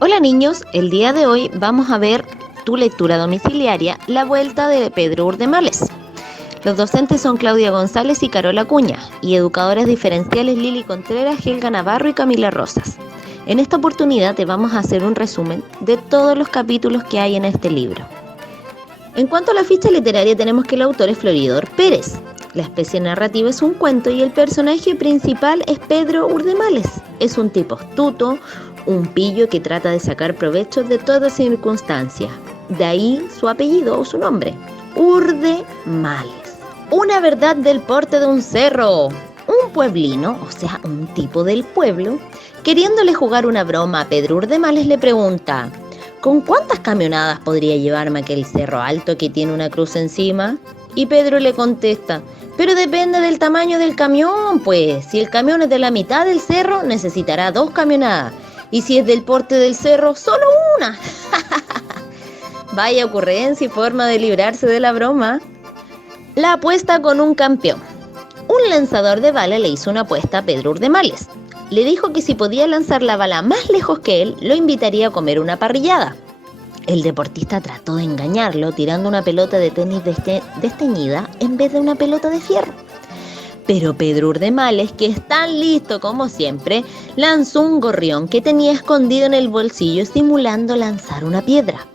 Hola niños, el día de hoy vamos a ver tu lectura domiciliaria, La Vuelta de Pedro Urdemales. Los docentes son Claudia González y Carola Cuña, y educadoras diferenciales Lili Contreras, Helga Navarro y Camila Rosas. En esta oportunidad te vamos a hacer un resumen de todos los capítulos que hay en este libro. En cuanto a la ficha literaria, tenemos que el autor es Floridor Pérez. La especie narrativa es un cuento y el personaje principal es Pedro Urdemales. Es un tipo astuto, un pillo que trata de sacar provecho de toda circunstancia. De ahí su apellido o su nombre, Urdemales. Una verdad del porte de un cerro. Un pueblino, o sea, un tipo del pueblo, queriéndole jugar una broma a Pedro Urdemales, le pregunta: ¿con cuántas camionadas podría llevarme aquel cerro alto que tiene una cruz encima? Y Pedro le contesta: pero depende del tamaño del camión, pues. Si el camión es de la mitad del cerro, necesitará 2 camionadas. Y si es del porte del cerro, solo una. Vaya ocurrencia y forma de librarse de la broma. La apuesta con un campeón. Un lanzador de bala le hizo una apuesta a Pedro Urdemales. Le dijo que si podía lanzar la bala más lejos que él, lo invitaría a comer una parrillada. El deportista trató de engañarlo tirando una pelota de tenis desteñida en vez de una pelota de fierro. Pero Pedro Urdemales, que es tan listo como siempre, lanzó un gorrión que tenía escondido en el bolsillo simulando lanzar una piedra.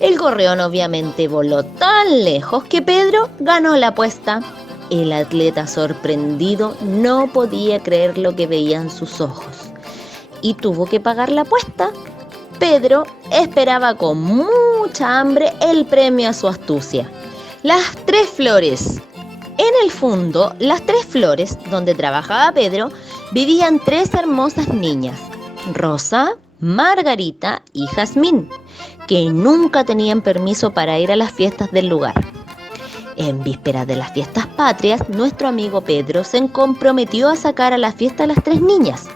El gorrión obviamente voló tan lejos que Pedro ganó la apuesta. El atleta sorprendido no podía creer lo que veía en sus ojos y tuvo que pagar la apuesta. Pedro esperaba con mucha hambre el premio a su astucia. Las 3 flores. En el fondo, las 3 flores donde trabajaba Pedro, vivían 3 hermosas niñas: Rosa, Margarita y Jazmín, que nunca tenían permiso para ir a las fiestas del lugar. En vísperas de las fiestas patrias, nuestro amigo Pedro se comprometió a sacar a la fiesta a las 3 niñas.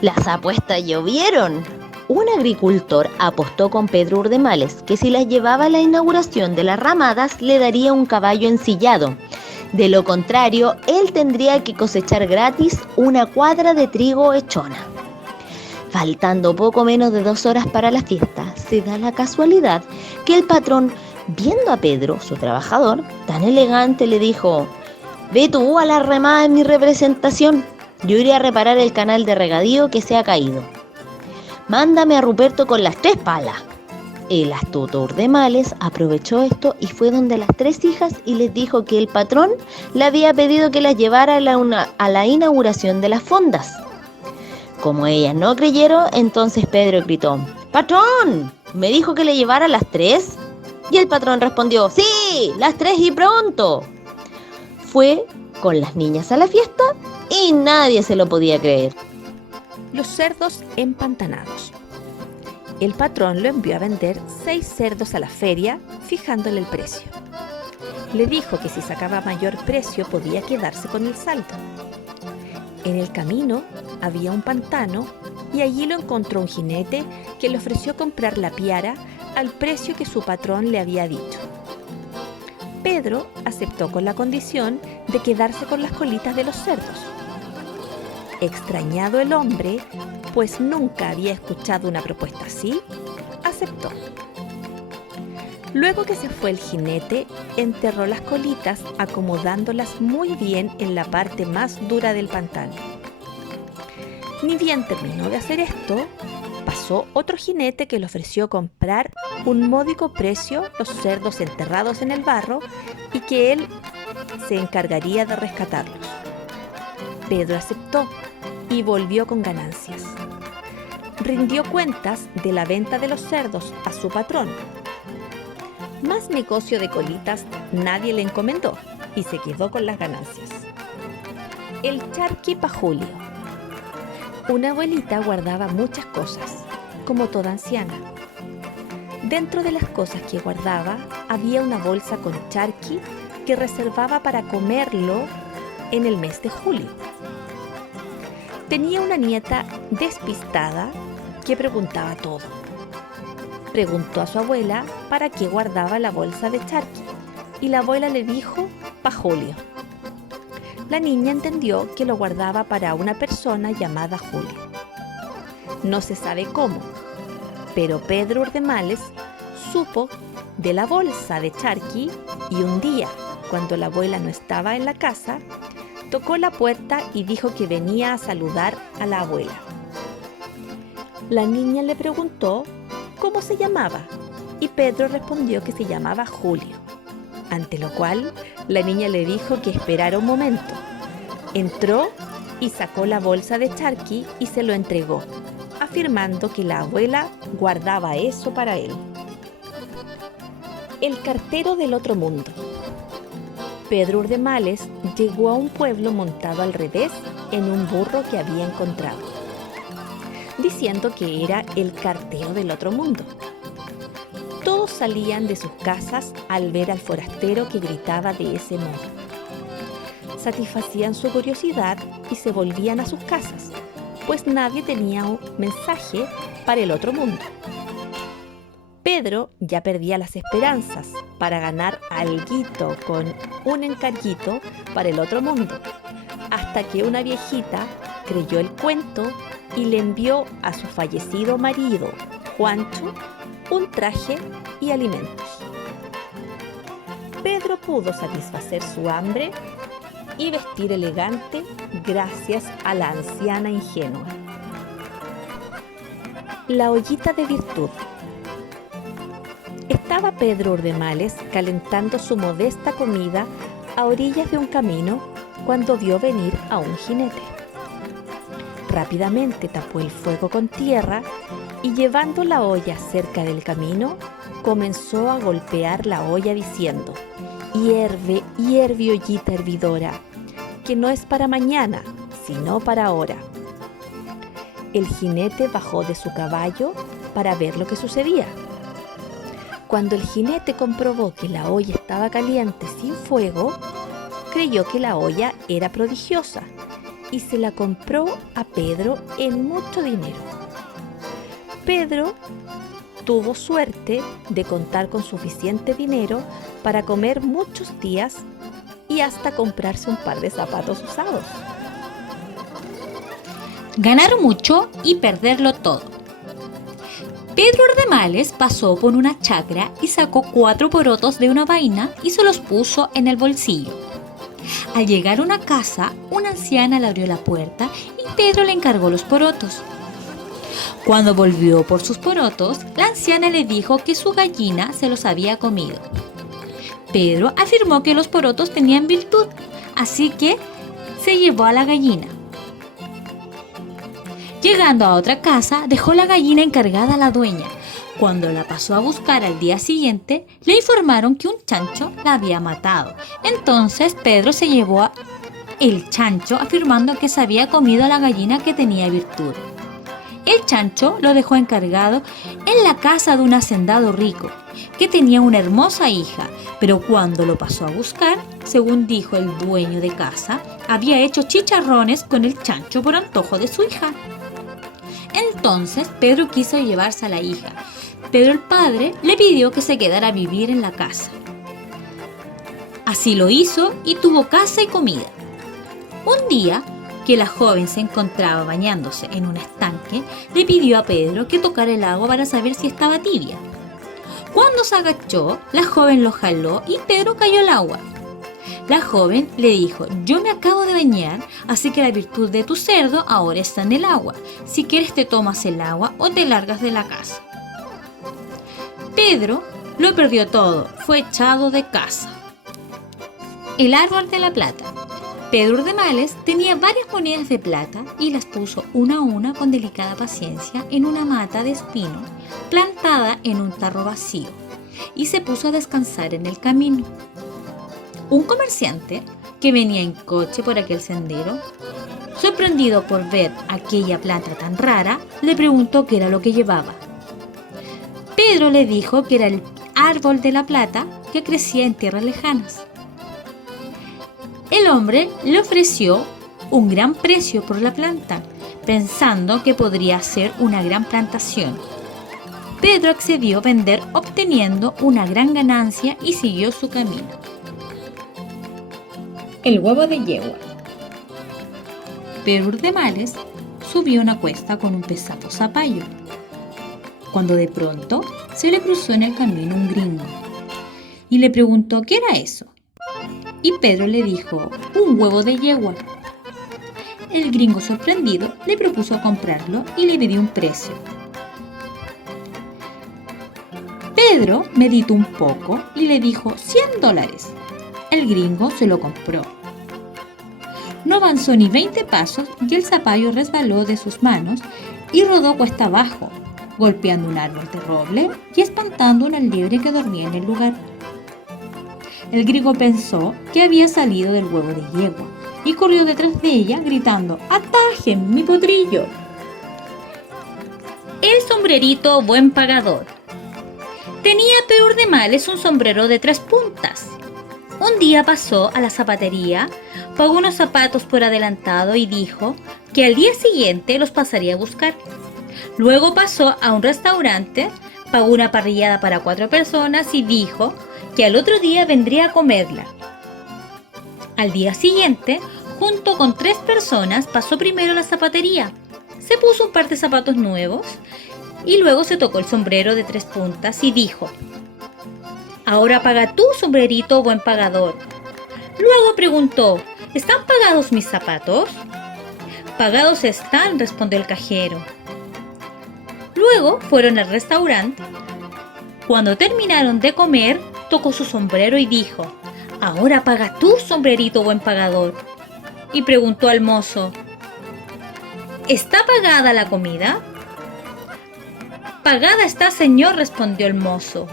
Las apuestas llovieron. Un agricultor apostó con Pedro Urdemales que si las llevaba a la inauguración de las ramadas le daría un caballo ensillado. De lo contrario, él tendría que cosechar gratis una cuadra de trigo hechona. Faltando poco menos de 2 horas para la fiesta, se da la casualidad que el patrón, viendo a Pedro, su trabajador, tan elegante, le dijo: ve tú a la remada en mi representación, yo iré a reparar el canal de regadío que se ha caído. Mándame a Ruperto con las 3 palas. El astuto Urdemales aprovechó esto y fue donde las 3 hijas y les dijo que el patrón le había pedido que las llevara a la inauguración de las fondas. Como ellas no creyeron, entonces Pedro gritó: ¡patrón! ¿Me dijo que le llevara las 3? Y el patrón respondió: ¡sí! ¡Las 3 y pronto! Fue con las niñas a la fiesta y nadie se lo podía creer. Los cerdos empantanados. El patrón lo envió a vender 6 cerdos a la feria, fijándole el precio. Le dijo que si sacaba mayor precio podía quedarse con el saldo. En el camino había un pantano y allí lo encontró un jinete que le ofreció comprar la piara al precio que su patrón le había dicho. Pedro aceptó con la condición de quedarse con las colitas de los cerdos. Extrañado el hombre, pues nunca había escuchado una propuesta así, aceptó. Luego que se fue el jinete, enterró las colitas acomodándolas muy bien en la parte más dura del pantano. Ni bien terminó de hacer esto, pasó otro jinete que le ofreció comprar un módico precio los cerdos enterrados en el barro y que él se encargaría de rescatarlos. Pedro aceptó y volvió con ganancias. Rindió cuentas de la venta de los cerdos a su patrón. Más negocio de colitas nadie le encomendó y se quedó con las ganancias. El charqui pa' Julio. Una abuelita guardaba muchas cosas, como toda anciana. Dentro de las cosas que guardaba había una bolsa con charqui que reservaba para comerlo en el mes de julio. Tenía una nieta despistada que preguntaba todo. Preguntó a su abuela para qué guardaba la bolsa de charqui y la abuela le dijo: pa' Julio. La niña entendió que lo guardaba para una persona llamada Julio. No se sabe cómo, Pero Pedro Urdemales supo de la bolsa de Charqui y un día, cuando la abuela no estaba en la casa, tocó la puerta y dijo que venía a saludar a la abuela. La niña le preguntó cómo se llamaba y Pedro respondió que se llamaba Julio, ante lo cual la niña le dijo que esperara un momento. Entró y sacó la bolsa de Charqui y se lo entregó, afirmando que la abuela guardaba eso para él. El cartero del otro mundo. Pedro Urdemales llegó a un pueblo montado al revés en un burro que había encontrado, diciendo que era el cartero del otro mundo. Todos salían de sus casas al ver al forastero que gritaba de ese modo. Satisfacían su curiosidad y se volvían a sus casas, pues nadie tenía un mensaje para el otro mundo. Pedro ya perdía las esperanzas para ganar alguito con un encarguito para el otro mundo, hasta que una viejita creyó el cuento y le envió a su fallecido marido, Juancho, un traje y alimentos. Pedro pudo satisfacer su hambre y vestir elegante gracias a la anciana ingenua. La ollita de virtud. Estaba Pedro Urdemales calentando su modesta comida a orillas de un camino cuando vio venir a un jinete. Rápidamente tapó el fuego con tierra y llevando la olla cerca del camino, comenzó a golpear la olla diciendo: «Hierve, hierve, ollita hervidora, que no es para mañana, sino para ahora». El jinete bajó de su caballo para ver lo que sucedía. Cuando el jinete comprobó que la olla estaba caliente sin fuego, creyó que la olla era prodigiosa y se la compró a Pedro en mucho dinero. Pedro tuvo suerte de contar con suficiente dinero para comer muchos días y hasta comprarse un par de zapatos usados. Ganar mucho y perderlo todo. Pedro Urdemales pasó por una chacra y sacó 4 porotos de una vaina y se los puso en el bolsillo. Al llegar a una casa, una anciana le abrió la puerta y Pedro le encargó los porotos. Cuando volvió por sus porotos, la anciana le dijo que su gallina se los había comido. Pedro afirmó que los porotos tenían virtud, así que se llevó a la gallina. Llegando a otra casa, dejó la gallina encargada a la dueña. Cuando la pasó a buscar al día siguiente, le informaron que un chancho la había matado. Entonces Pedro se llevó el chancho afirmando que se había comido a la gallina que tenía virtud. El chancho lo dejó encargado en la casa de un hacendado rico, que tenía una hermosa hija, pero cuando lo pasó a buscar, según dijo el dueño de casa, había hecho chicharrones con el chancho por antojo de su hija. Entonces Pedro quiso llevarse a la hija, pero el padre le pidió que se quedara a vivir en la casa. Así lo hizo y tuvo casa y comida. Un día que la joven se encontraba bañándose en un estanque, le pidió a Pedro que tocara el agua para saber si estaba tibia. Cuando se agachó, la joven lo jaló y Pedro cayó al agua. La joven le dijo: «Yo me acabo de bañar, así que la virtud de tu cerdo ahora está en el agua. Si quieres te tomas el agua o te largas de la casa». Pedro lo perdió todo, fue echado de casa. El árbol de la plata. Pedro Urdemales tenía varias monedas de plata y las puso una a una con delicada paciencia en una mata de espino plantada en un tarro vacío y se puso a descansar en el camino. Un comerciante que venía en coche por aquel sendero, sorprendido por ver aquella planta tan rara, le preguntó qué era lo que llevaba. Pedro le dijo que era el árbol de la plata que crecía en tierras lejanas. El hombre le ofreció un gran precio por la planta, pensando que podría ser una gran plantación. Pedro accedió a vender obteniendo una gran ganancia y siguió su camino. El huevo de yegua. Pedro Urdemales subió una cuesta con un pesado zapallo. cuando de pronto se le cruzó en el camino un gringo y le preguntó qué era eso. Y Pedro le dijo, un huevo de yegua. El gringo, sorprendido, le propuso comprarlo y le pidió un precio. Pedro meditó un poco y le dijo $100. El gringo se lo compró. No avanzó ni 20 pasos y el zapallo resbaló de sus manos y rodó cuesta abajo, golpeando un árbol de roble y espantando una liebre que dormía en el lugar. El gringo pensó que había salido del huevo de yegua y corrió detrás de ella gritando, ¡atajen mi potrillo! El sombrerito buen pagador. Tenía Pedro Urdemales un sombrero de 3 puntas. Un día pasó a la zapatería, pagó unos zapatos por adelantado y dijo que al día siguiente los pasaría a buscar. Luego pasó a un restaurante, pagó una parrillada para 4 personas y dijo que al otro día vendría a comerla. Al día siguiente, junto con 3 personas, pasó primero a la zapatería, se puso un par de zapatos nuevos y luego se tocó el sombrero de 3 puntas y dijo, ahora paga tú, sombrerito buen pagador. Luego preguntó, ¿están pagados mis zapatos? Pagados están, respondió el cajero. Luego fueron al restaurante. Cuando terminaron de comer, tocó su sombrero y dijo, ahora paga tú, sombrerito buen pagador. Y preguntó al mozo, ¿está pagada la comida? Pagada está, señor, respondió el mozo.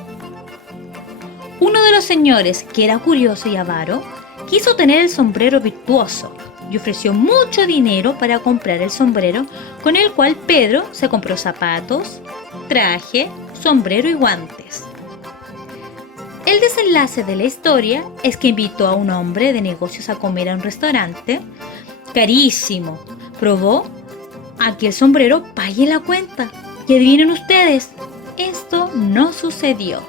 Uno de los señores, que era curioso y avaro, quiso tener el sombrero virtuoso y ofreció mucho dinero para comprar el sombrero, con el cual Pedro se compró zapatos, traje, sombrero y guantes. El desenlace de la historia es que invitó a un hombre de negocios a comer a un restaurante carísimo. Probó a que el sombrero pague la cuenta. Y adivinen ustedes, esto no sucedió.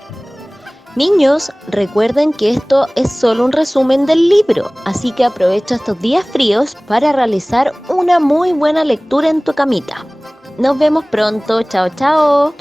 Niños, recuerden que esto es solo un resumen del libro, así que aprovecha estos días fríos para realizar una muy buena lectura en tu camita. Nos vemos pronto, chao chao.